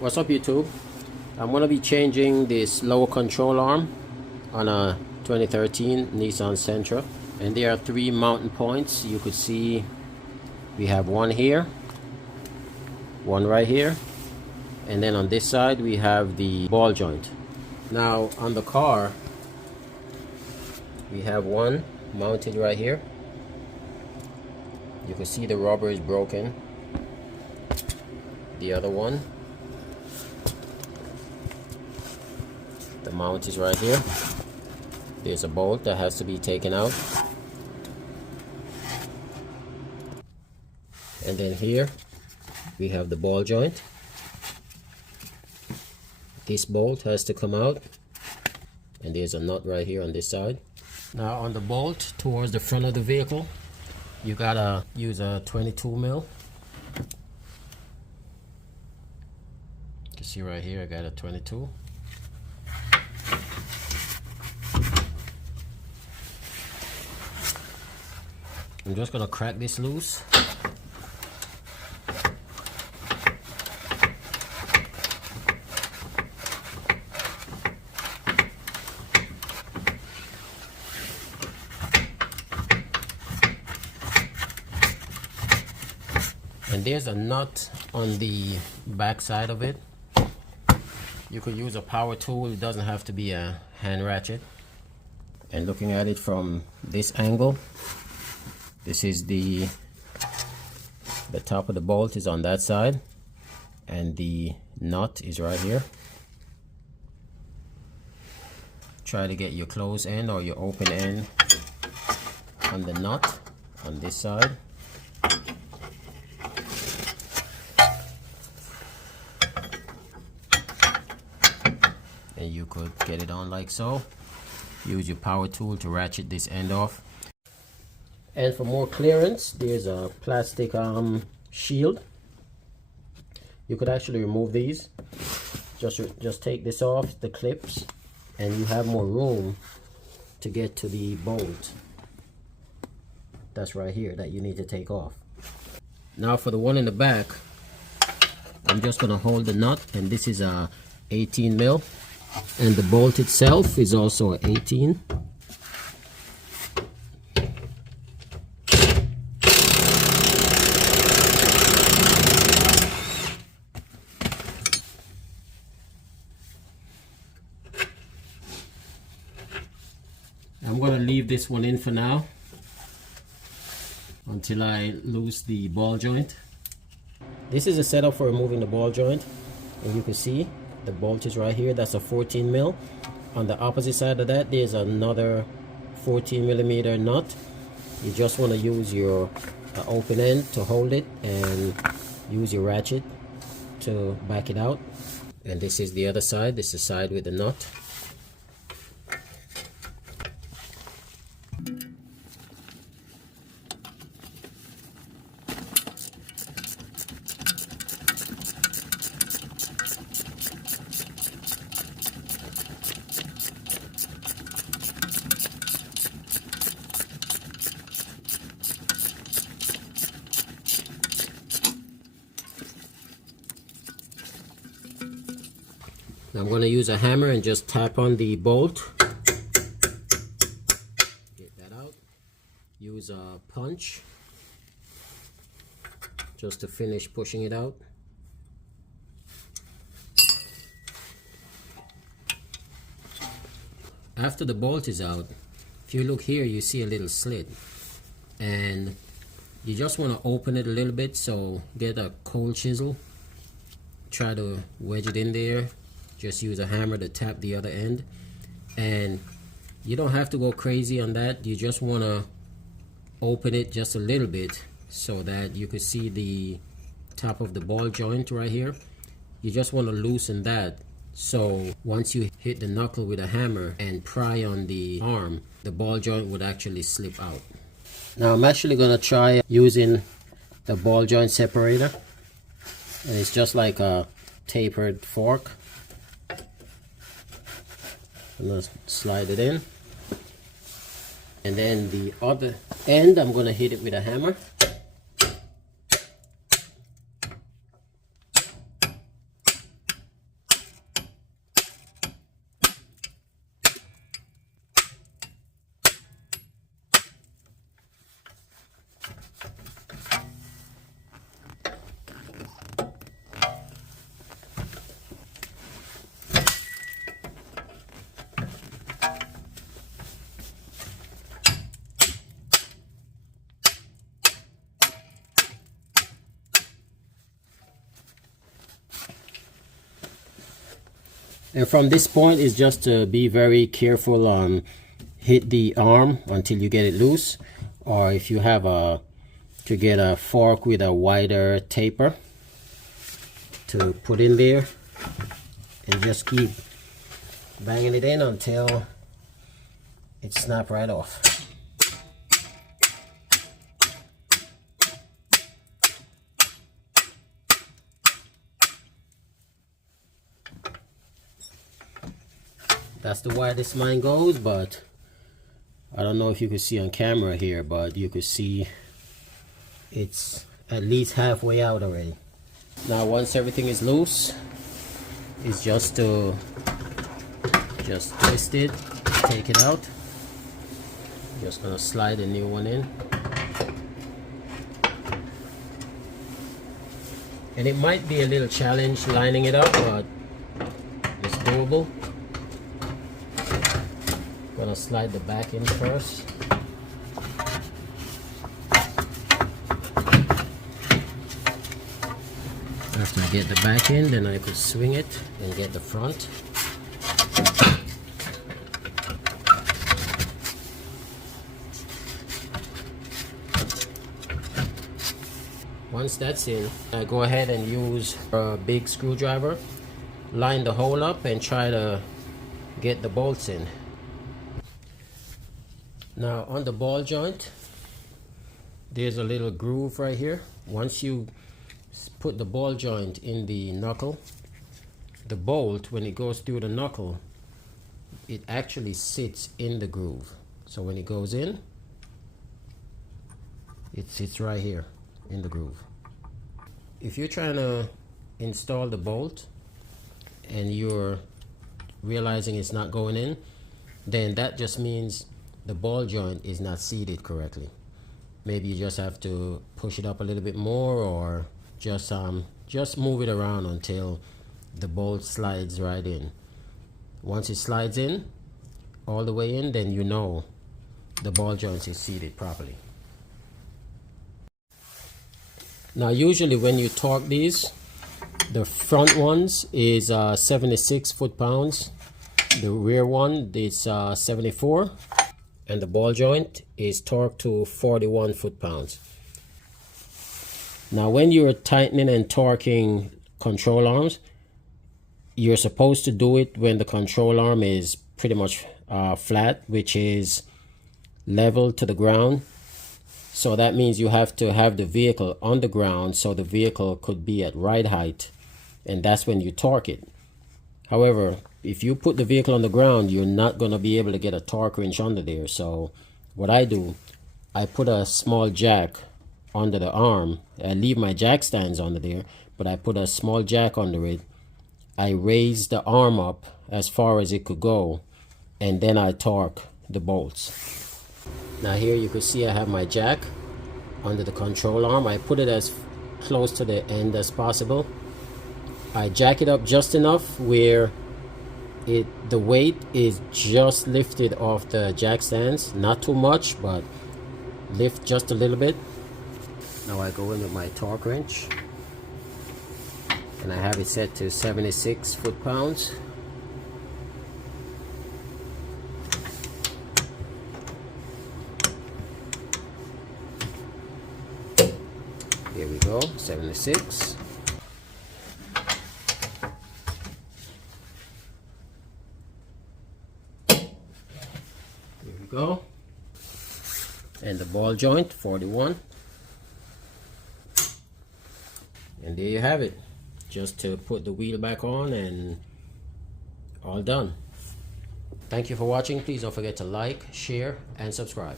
What's up, YouTube? I'm going to be changing this lower control arm on a 2013 Nissan Sentra, and there are 3 mounting points. You could see we have one here, one right here, and then on this side we have the ball joint. Now on the car we have one mounted right here. You can see the rubber is broken. The other one, the mount is right here. There's a bolt that has to be taken out. And then here we have the ball joint. This bolt has to come out, and there's a nut right here on this side. Now on the bolt towards the front of the vehicle, you gotta use a 22 mil. You can see right here I got a 22. I'm just gonna crack this loose. And there's a nut on the back side of it. You could use a power tool, it doesn't have to be a hand ratchet. And looking at it from this angle, this is the top of the bolt is on that side, and the nut is right here. Try to get your closed end or your open end on the nut on this side. And you could get it on like so. Use your power tool to ratchet this end off. And for more clearance, there's a plastic shield. You could actually remove these. Just take this off, the clips, and you have more room to get to the bolt that's right here that you need to take off. Now for the one in the back, I'm just gonna hold the nut, and this is a 18 mil, and the bolt itself is also a 18. I'm going to leave this one in for now until I loose the ball joint. This is a setup for removing the ball joint, and you can see the bolt is right here. That's a 14 mil. On the opposite side of that, there's another 14 millimeter nut. You just want to use your open end to hold it, and use your ratchet to back it out. And this is the other side. This is the side with the nut. Now I'm going to use a hammer and just tap on the bolt. Get that out. Use a punch just to finish pushing it out. After the bolt is out, if you look here, you see a little slit, and you just want to open it a little bit. So get a cold chisel, try to wedge it in there. Just use a hammer to tap the other end, and you don't have to go crazy on that. You just want to open it just a little bit so that you can see the top of the ball joint right here. You just want to loosen that, so once you hit the knuckle with a hammer and pry on the arm, the ball joint would actually slip out. Now I'm actually going to try using the ball joint separator, and it's just like a tapered fork. I'm going to slide it in, and then the other end I'm going to hit it with a hammer. And from this point is just to be very careful, hit the arm until you get it loose, or if you have to get a fork with a wider taper to put in there, and just keep banging it in until it snaps right off. That's the widest mine goes, but I don't know if you can see on camera here, but you can see it's at least halfway out already. Now once everything is loose, it's just to twist it, take it out. Just gonna slide a new one in. And it might be a little challenge lining it up, but it's doable. Gonna slide the back in first. After I get the back in, then I could swing it and get the front. Once that's in, I go ahead and use a big screwdriver, line the hole up and try to get the bolts in. Now on the ball joint, there's a little groove right here. Once you put the ball joint in the knuckle, the bolt, when it goes through the knuckle, it actually sits in the groove. So when it goes in, it sits right here in the groove. If you're trying to install the bolt and you're realizing it's not going in, then that just means the ball joint is not seated correctly. Maybe you just have to push it up a little bit more, or just move it around until the bolt slides right in. Once it slides in all the way in, then you know the ball joint is seated properly. Now usually when you torque these, the front ones is 76 foot-pounds, the rear one is 74, and the ball joint is torqued to 41 foot-pounds. Now when you're tightening and torquing control arms, you're supposed to do it when the control arm is pretty much flat, which is level to the ground. So that means you have to have the vehicle on the ground so the vehicle could be at right height, and that's when you torque it. However, if you put the vehicle on the ground, you're not going to be able to get a torque wrench under there. So what I do, I put a small jack under the arm. I leave my jack stands under there, but I put a small jack under it. I raise the arm up as far as it could go, and then I torque the bolts. Now here you can see I have my jack under the control arm. I put it as close to the end as possible. I jack it up just enough where the weight is just lifted off the jack stands, not too much, but lift just a little bit. Now I go in with my torque wrench, and I have it set to 76 foot-pounds. Here we go, 76. Go, and the ball joint 41, and there you have it. Just to put the wheel back on and all done. Thank you for watching. Please don't forget to like, share, and subscribe.